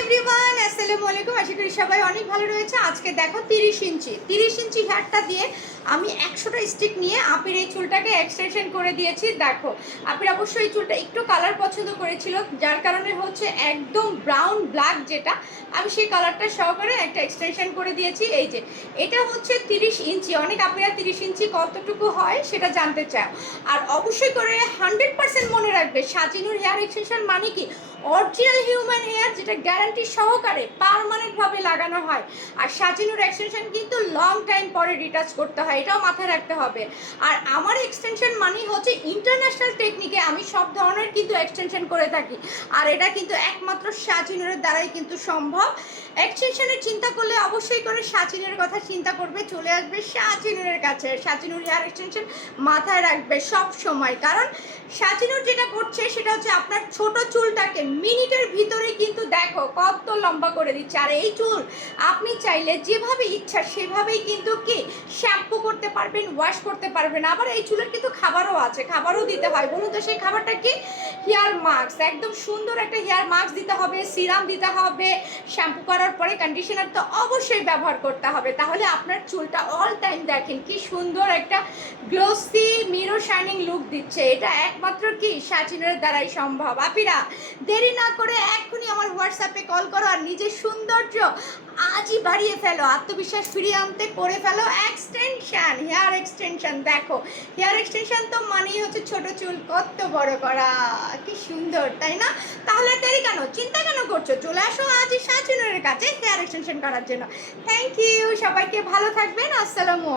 Everyone, আসসালামু আলাইকুম। আশা করি সবাই অনেক ভালো রয়েছে। আজকে দেখো 30 ইঞ্চি হেয়ারটা দিয়ে আমি 100টা স্টিক নিয়ে আপির এই চুলটাকে এক্সটেনশন করে দিয়েছি। দেখো আপির অবশ্যই এই চুলটা একটু কালার পছন্দ করেছিল, যার কারণে হচ্ছে একদম ব্রাউন ব্ল্যাক, যেটা আমি সেই কালারটা সহকারে একটা এক্সটেনশন করে দিয়েছি। এই যে এটা হচ্ছে 30 ইঞ্চি। অনেক আপিরা 30 ইঞ্চি কতটুকু হয় সেটা জানতে চায়। আর অবশ্যই করে 100% মনে রাখবে, সাজিনুর হেয়ার এক্সটেনশন মানে কি অরিজিনাল হিউম্যান হেয়ার, যেটা গ্যারান্টি সহকারে পার্মানেন্টভাবে লাগানো হয়। আর সাজিনুর এক্সটেনশন কিন্তু লং টাইম পরে রিটাচ করতে হয়, এটাও মাথায় রাখতে হবে। আর আমার এক্সটেনশন মানেই হচ্ছে ইন্টারন্যাশনাল টেকনিকে আমি সব ধরনের কিন্তু এক্সটেনশন করে থাকি। আর এটা কিন্তু একমাত্র সাজিনুরের দ্বারাই কিন্তু সম্ভব। এক্সটেনশনের চিন্তা করলে অবশ্যই করে সাজিনুরের কথা চিন্তা করবে, চলে আসবে সাজিনুরের কাছে। সাজিনুর হেয়ার এক্সটেনশন মাথায় রাখবে সব সময়, কারণ সাজিনুর যেটা করছে সেটা হচ্ছে আপনার ছোট চুলটাকে মিনিটের ভিতরে কিন্তু দেখো কত লম্বা করে দিচ্ছে। আর এই চুল আপনি চাইলে যেভাবে ইচ্ছা সেভাবেই কিন্তু কি শ্যাম্পু করতে পারবেন, ওয়াশ করতে পারবেন। আবার এই চুলের কিন্তু খাবারও আছে, খাবারও দিতে হয়। বলুন তো সেই খাবারটা কি? Hair mask. একদম সুন্দর একটা হেয়ার মাস্ক দিতে হবে, সিরাম দিতে হবে, শ্যাম্পু করার পরে কন্ডিশনার তো অবশ্যই ব্যবহার করতে হবে। তাহলে আপনার চুলটা অল টাইম দেখেন কি সুন্দর একটা গ্লোসি মিরর শাইনিং লুক দিচ্ছে। এটা একমাত্র কি সাজিনুরের দ্বারাই সম্ভব। আপিরা দেরি না করে এক্ষুনি আমার হোয়াটসঅ্যাপে কল করো আর নিজের সৌন্দর্য আজই বাড়িয়ে ফেলো, আত্মবিশ্বাস ফিরিয়ে আনতে করে ফেলো এক্সটেনশন, হেয়ার এক্সটেনশন। দেখো হেয়ার এক্সটেনশন তো মানেই হচ্ছে ছোট চুল কত বড় করা, কি সুন্দর তাই না? তাহলে দেরি কেন, চিন্তা কেন করছো? চলে আসো আজই সাজিনুরের কাছে হেয়ার এক্সটেনশন করার জন্য। থ্যাংক ইউ, সবাইকে ভালো থাকবেন। আসসালামু